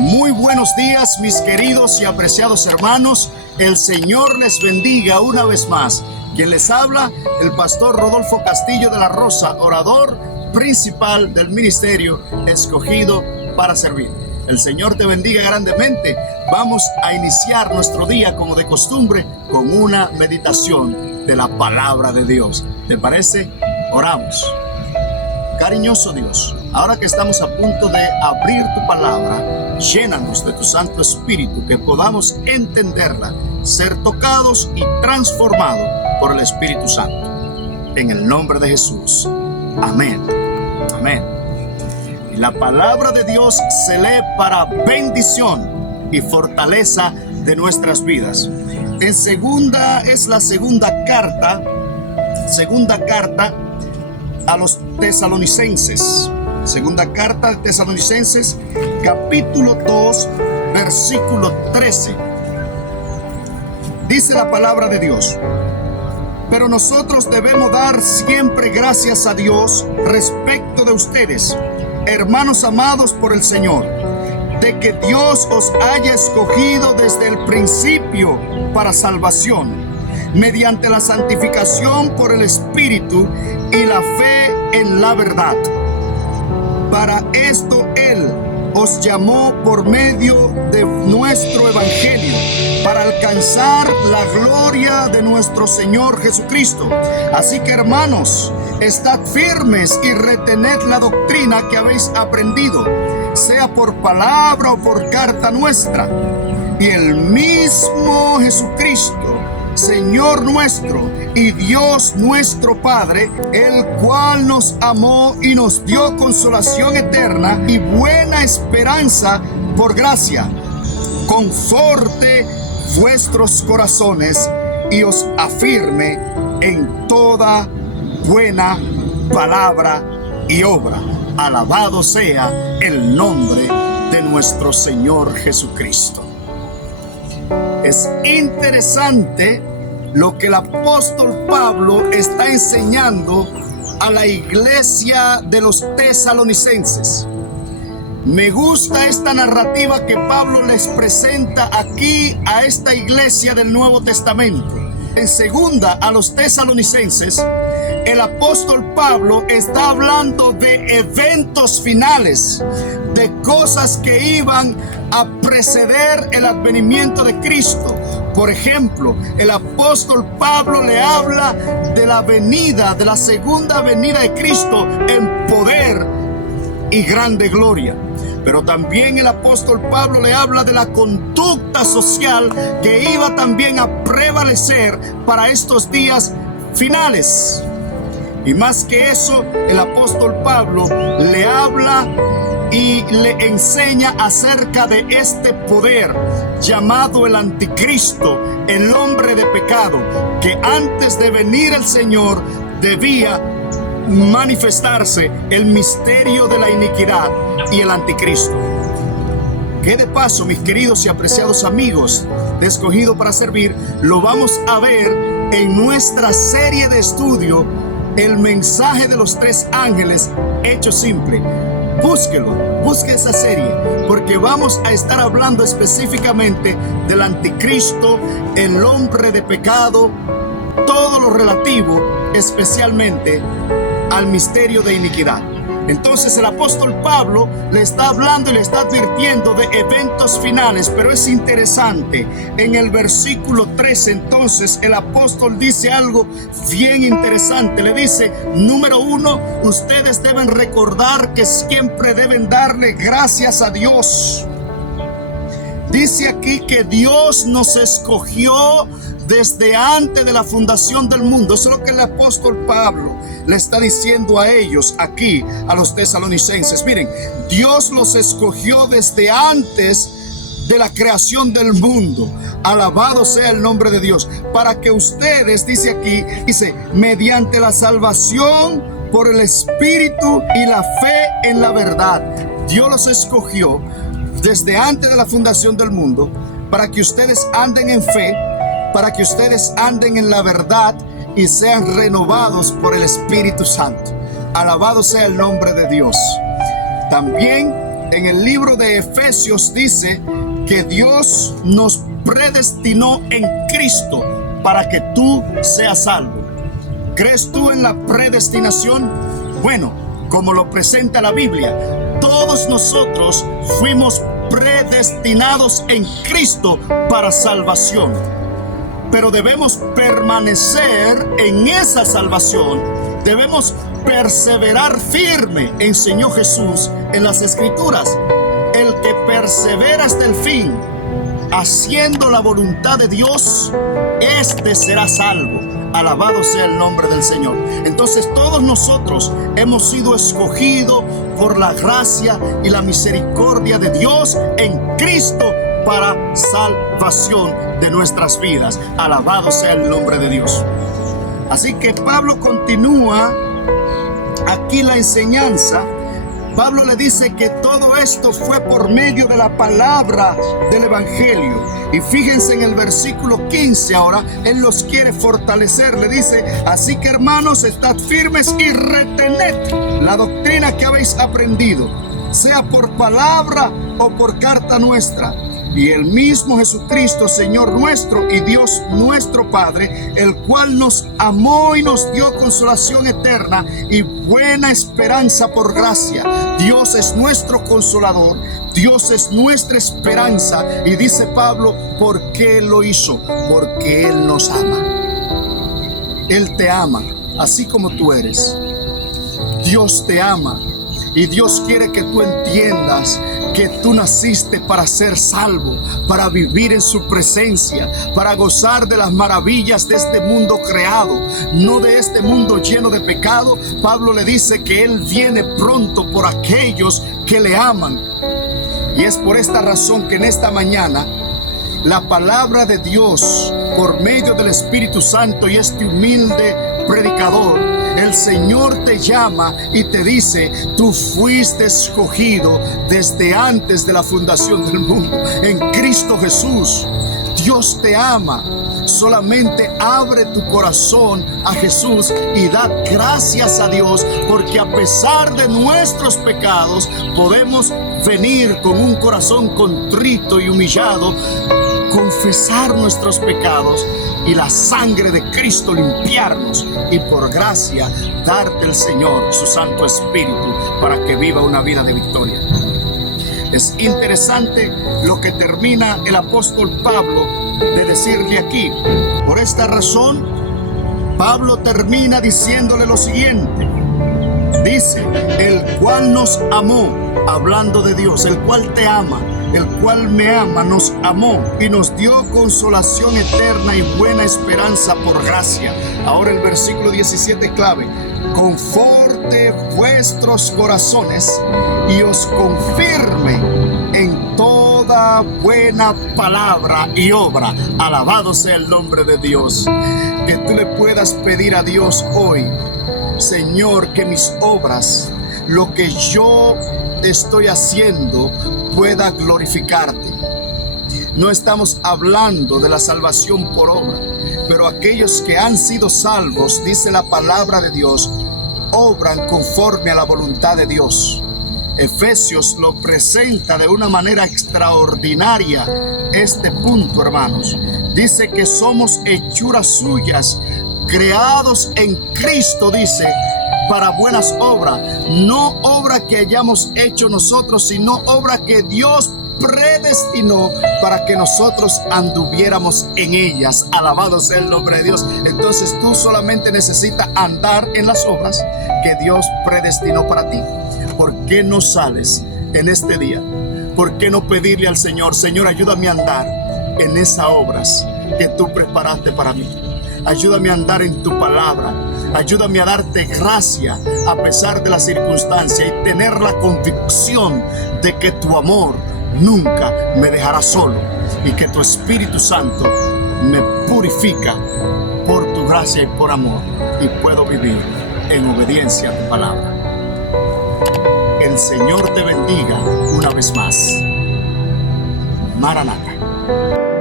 Muy buenos días, mis queridos y apreciados hermanos. El Señor les bendiga una vez más. Quien les habla, el pastor Rodolfo Castillo de la Rosa, orador principal del ministerio Escogido para Servir. El Señor te bendiga grandemente. Vamos a iniciar nuestro día como de costumbre con una meditación de la palabra de Dios. ¿Te parece? Oramos. Cariñoso Dios, ahora que estamos a punto de abrir tu palabra, llénanos de tu Santo Espíritu, que podamos entenderla, ser tocados y transformados por el Espíritu Santo. En el nombre de Jesús. Amén. Amén. Y la palabra de Dios se lee para bendición y fortaleza de nuestras vidas. Es la segunda carta a los tesalonicenses. Segunda carta de Tesalonicenses, capítulo 2, versículo 13. Dice la palabra de Dios: pero nosotros debemos dar siempre gracias a Dios respecto de ustedes, hermanos amados por el Señor, de que Dios os haya escogido desde el principio para salvación, mediante la santificación por el Espíritu y la fe en la verdad. Para esto Él os llamó por medio de nuestro Evangelio, para alcanzar la gloria de nuestro Señor Jesucristo. Así que, hermanos, estad firmes y retened la doctrina que habéis aprendido, sea por palabra o por carta nuestra. Y el mismo Jesucristo, Señor nuestro y Dios nuestro Padre, el cual nos amó y nos dio consolación eterna y buena esperanza por gracia, conforte vuestros corazones y os afirme en toda buena palabra y obra. Alabado sea el nombre de nuestro Señor Jesucristo. Es interesante lo que el apóstol Pablo está enseñando a la iglesia de los tesalonicenses. Me gusta esta narrativa que Pablo les presenta aquí a esta iglesia del Nuevo Testamento. En segunda a los tesalonicenses, el apóstol Pablo está hablando de eventos finales, de cosas que iban a preceder el advenimiento de Cristo. Por ejemplo, el apóstol Pablo le habla de la venida, de la segunda venida de Cristo en poder y grande gloria. Pero también el apóstol Pablo le habla de la conducta social que iba también a prevalecer para estos días finales. Y más que eso, el apóstol Pablo le habla y le enseña acerca de este poder llamado el anticristo, el hombre de pecado, que antes de venir el Señor debía manifestarse el misterio de la iniquidad y el anticristo. Que de paso, mis queridos y apreciados amigos de Escogido para Servir, lo vamos a ver en nuestra serie de estudio, el mensaje de los tres ángeles hecho simple. Busque esa serie, porque vamos a estar hablando específicamente del anticristo, el hombre de pecado, todo lo relativo especialmente al misterio de iniquidad. Entonces el apóstol Pablo le está hablando y le está advirtiendo de eventos finales, pero es interesante. En el versículo 13, entonces, el apóstol dice algo bien interesante. Le dice, número 1, ustedes deben recordar que siempre deben darle gracias a Dios. Dice aquí que Dios nos escogió desde antes de la fundación del mundo. Eso es lo que el apóstol Pablo le está diciendo a ellos aquí, a los tesalonicenses. Miren, Dios los escogió desde antes de la creación del mundo. Alabado sea el nombre de Dios. Para que ustedes, dice aquí, mediante la salvación por el Espíritu y la fe en la verdad. Dios los escogió desde antes de la fundación del mundo para que ustedes anden en fe, para que ustedes anden en la verdad y sean renovados por el Espíritu Santo. Alabado sea el nombre de Dios. También En el libro de Efesios dice que Dios nos predestinó en Cristo para que tú seas salvo. ¿Crees tú en la predestinación? Bueno, como lo presenta la Biblia, todos nosotros fuimos predestinados en Cristo para salvación. Pero debemos permanecer en esa salvación. Debemos perseverar firme, enseñó Jesús en las Escrituras. El que persevera hasta el fin, haciendo la voluntad de Dios, este será salvo. Alabado sea el nombre del Señor. Entonces todos nosotros hemos sido escogidos por la gracia y la misericordia de Dios en Cristo para salvación de nuestras vidas. Alabado sea el nombre de Dios. Así que Pablo continúa aquí la enseñanza. Pablo le dice que todo esto fue por medio de la palabra del Evangelio. Y fíjense en el versículo 15 ahora, él los quiere fortalecer. Le dice: así que hermanos, estad firmes y retened la doctrina que habéis aprendido, sea por palabra o por carta nuestra. Y el mismo Jesucristo, Señor nuestro y Dios nuestro Padre, el cual nos amó y nos dio consolación eterna y buena esperanza por gracia. Dios es nuestro consolador, Dios es nuestra esperanza. Y dice Pablo, ¿por qué Él lo hizo? Porque Él nos ama. Él te ama, así como tú eres. Dios te ama. Y Dios quiere que tú entiendas que tú naciste para ser salvo, para vivir en su presencia, para gozar de las maravillas de este mundo creado, no de este mundo lleno de pecado. Pablo le dice que Él viene pronto por aquellos que le aman. Y es por esta razón que en esta mañana la palabra de Dios, por medio del Espíritu Santo y este humilde predicador, el Señor te llama y te dice: tú fuiste escogido desde antes de la fundación del mundo en Cristo Jesús. Dios te ama. Solamente abre tu corazón a Jesús y da gracias a Dios, porque a pesar de nuestros pecados podemos venir con un corazón contrito y humillado, confesar nuestros pecados y la sangre de Cristo limpiarnos, y por gracia darte el Señor su Santo Espíritu para que viva una vida de victoria. Es interesante lo que termina el apóstol Pablo de decirle aquí. Por esta razón, Pablo termina diciéndole lo siguiente. Dice: el cual nos amó, hablando de Dios, el cual te ama, el cual me ama, nos amó y nos dio consolación eterna y buena esperanza por gracia. Ahora el versículo 17 clave: conforte vuestros corazones y os confirme en toda buena palabra y obra. Alabado sea el nombre de Dios. Que tú le puedas pedir a Dios hoy: Señor, que mis obras, lo que yo estoy haciendo, pueda glorificarte. No estamos hablando de la salvación por obra, pero aquellos que han sido salvos, dice la palabra de Dios, obran conforme a la voluntad de Dios. Efesios lo presenta de una manera extraordinaria este punto, hermanos. Dice que somos hechuras suyas, creados en Cristo, dice, para buenas obras. No obra que hayamos hecho nosotros, sino obra que Dios predestinó para que nosotros anduviéramos en ellas. Alabado sea el nombre de Dios. Entonces tú solamente necesitas andar en las obras que Dios predestinó para ti. ¿Por qué no sales en este día? ¿Por qué no pedirle al Señor: Señor, ayúdame a andar en esas obras que tú preparaste para mí? Ayúdame a andar en tu palabra. Ayúdame a darte gracia a pesar de las circunstancias y tener la convicción de que tu amor nunca me dejará solo y que tu Espíritu Santo me purifica por tu gracia y por amor, y puedo vivir en obediencia a tu palabra. El Señor te bendiga una vez más. Maranata.